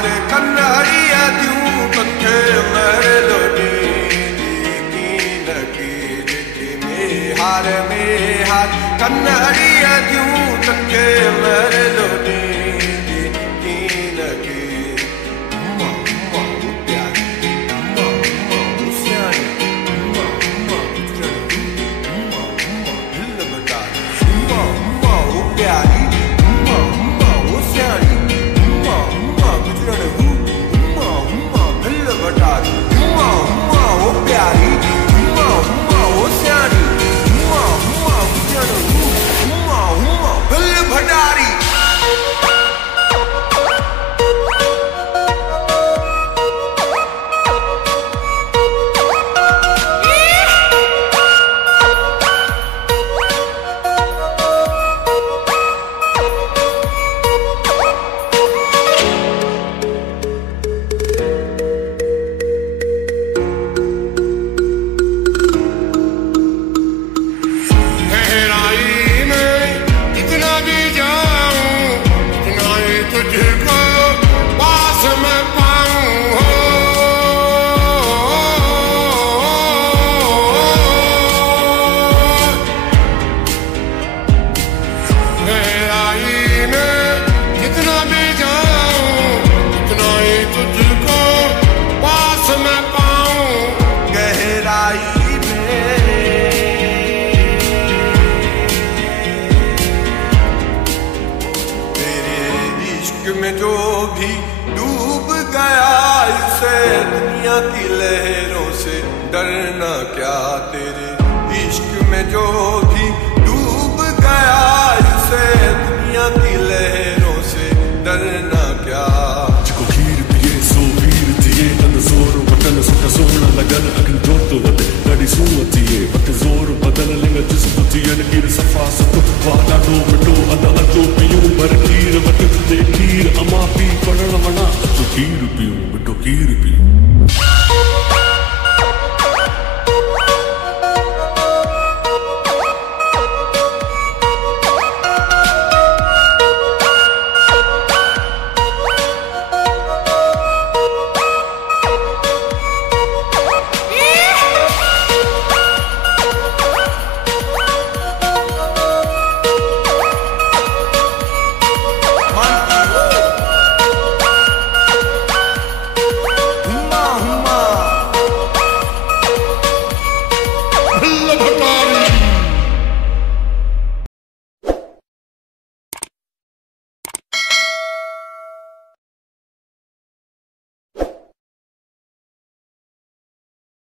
हारे कन्हड़िया दियूं तोखे मरलो में हार कन्हड़िया दियूं तोखे मरलो में जो भी डूब गया इसे दुनिया की लहरों से डरना क्या। तेरे इश्क में जो भी डूब गया इसे दुनिया की लहरों से डरना क्या। जिको खीर पिए सो वीर थिए तन जोर वतन सुठा सोना लगन अखन जोत वत ॾाढी सूअ थिए वत ज़ोर बदल लिंग जिस्म थियन गिर सफ़ा सुठो वादा डो मिटो अद अचो पियूं भर खीर वत दे खीर अमा पी पढ़ण वणा अचो खीर पियूं मिठो खीर पियूं।